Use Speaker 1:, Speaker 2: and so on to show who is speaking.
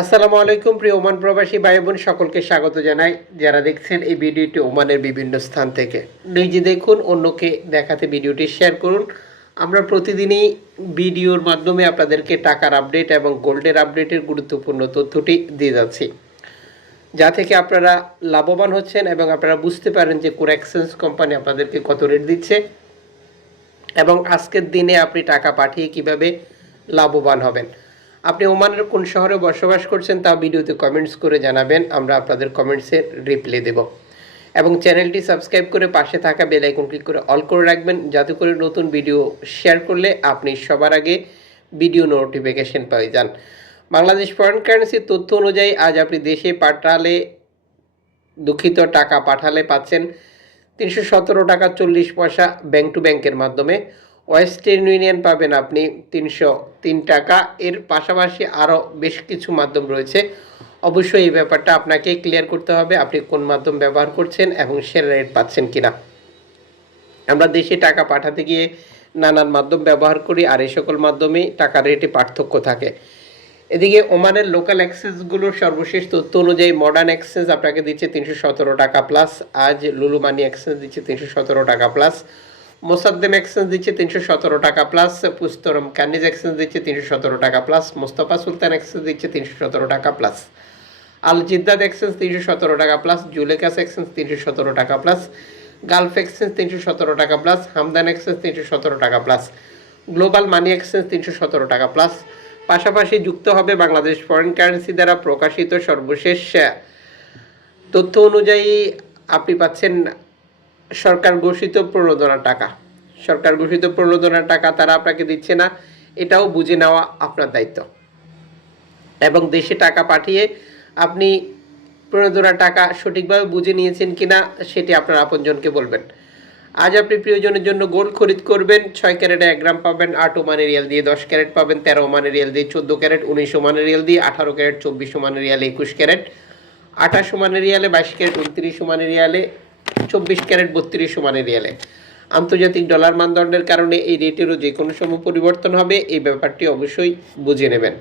Speaker 1: আসসালামু আলাইকুম প্রিয় ওমান প্রবাসী ভাই বোন, সকলকে স্বাগত জানাই। যারা দেখছেন এই ভিডিওটি ওমানের বিভিন্ন স্থান থেকে। নিজে দেখুন, অন্যকে দেখাতে ভিডিওটি শেয়ার করুন। আমরা প্রতিদিনই ভিডিওর মাধ্যমে আপনাদেরকে টাকার আপডেট এবং গোল্ডের আপডেটের গুরুত্বপূর্ণ তথ্যটি দিয়ে যাচ্ছি। যা থেকে আপনারা লাভবান হচ্ছেন এবং আপনারা বুঝতে পারেন যে কোর এক্সচেঞ্জ কোম্পানি আপনাদেরকে কত রেট দিচ্ছে। এবং আজকের দিনে আপনি টাকা পাঠিয়ে কীভাবে লাভবান হবেন। আপনি ওমানের কোন শহরে বসবাস করছেন তা ভিডিওতে কমেন্টস করে জানাবেন, আমরা আপনাদের কমেন্টসের রিপ্লাই দেব। এবং চ্যানেলটি সাবস্ক্রাইব করে পাশে থাকা বেল আইকন ক্লিক করে অল করে রাখবেন, যাতে করে নতুন ভিডিও শেয়ার করলে আপনি সবার আগে ভিডিও নোটিফিকেশন পেয়ে যান। বাংলাদেশ ফরেন কারেন্সির তথ্য অনুযায়ী আজ আপনি দেশে পাঠালে দুঃখিত টাকা পাঠালে পাচ্ছেন তিনশো সতেরো টাকা চল্লিশ পয়সা ব্যাংক টু ব্যাংকের মাধ্যমে। ওয়েস্টার্ন ইউনিয়ন পাবেন আপনি তিনশো তিন টাকা। এর পাশাপাশি আরও বেশ কিছু মাধ্যম রয়েছে। অবশ্যই এই ব্যাপারটা আপনাকে ক্লিয়ার করতে হবে, আপনি কোন মাধ্যম ব্যবহার করছেন এবং সেরা রেট পাচ্ছেন কিনা। আমরা দেশে টাকা পাঠাতে গিয়ে নানান মাধ্যম ব্যবহার করি আর এই সকল মাধ্যমে টাকার রেটে পার্থক্য থাকে। এদিকে ওমানের লোকাল অ্যাক্সেসগুলোর সর্বশেষ তথ্য অনুযায়ী মডার্ন অ্যাক্সেস আপনাকে দিচ্ছে তিনশো সতেরো টাকা প্লাস আজ লুলু মানি অ্যাক্সেস দিচ্ছে তিনশো সতেরো টাকা প্লাস মোসাদ্দেম এক্সচেঞ্জ দিচ্ছে তিনশো সতেরো টাকা প্লাস পুস্তরম কানিজ এক্সচেঞ্জ দিচ্ছে তিনশো সতেরো টাকা প্লাস মোস্তফা সুলতান এক্সচেঞ্জ দিচ্ছে তিনশো সতেরো টাকা প্লাস আল জিদ্দাদ এক্সচেঞ্জ তিনশো সতেরো টাকা প্লাস জুলেকাস এক্সচেঞ্জ তিনশো সতেরো টাকা প্লাস গালফ এক্সচেঞ্জ তিনশো সতেরো টাকা প্লাস হামদান এক্সচেঞ্জ তিনশো সতেরো টাকা প্লাস গ্লোবাল মানি এক্সচেঞ্জ তিনশো সতেরো টাকা প্লাস পাশাপাশি যুক্ত হবে বাংলাদেশ ফরেন কারেন্সি দ্বারা প্রকাশিত সর্বশেষ তথ্য অনুযায়ী আপনি পাচ্ছেন সরকার ঘোষিত প্রণোদনা টাকা। সরকার ঘোষিত প্রণোদনার টাকা তারা আপনাকে দিচ্ছে না, এটাও বুঝে নেওয়া আপনার দায়িত্ব। এবং দেশে টাকা পাঠিয়ে আপনি প্রণোদনার টাকা সঠিকভাবে বুঝে নিয়েছেন কিনা, সেটি আপনার আপনজনকে বলবেন। আজ আপনি প্রিয়জনের জন্য গোল্ড খরিদ করবেন, ছয় ক্যারেটে এক গ্রাম পাবেন, আট ওমানের রিয়াল দিয়ে দশ ক্যারেট পাবেন, তেরো ওমানের রিয়াল দিয়ে চোদ্দ ক্যারেট, উনিশ ওমানের রিয়াল দিয়ে আঠারো ক্যারেট, চব্বিশ ওমানের রিয়ালে একুশ ক্যারেট, আঠাশ ওমানের রিয়ালে বাইশ ক্যারেট, উনত্রিশ ওমানের রিয়ালে চব্বিশ ক্যারেট বত্রিশ সমানে রিয়ালে। আন্তর্জাতিক ডলার মানদণ্ডের কারণে এই রেটেরও যে কোনো সময় পরিবর্তন হবে, এই ব্যাপারটি অবশ্যই বুঝে নেবেন।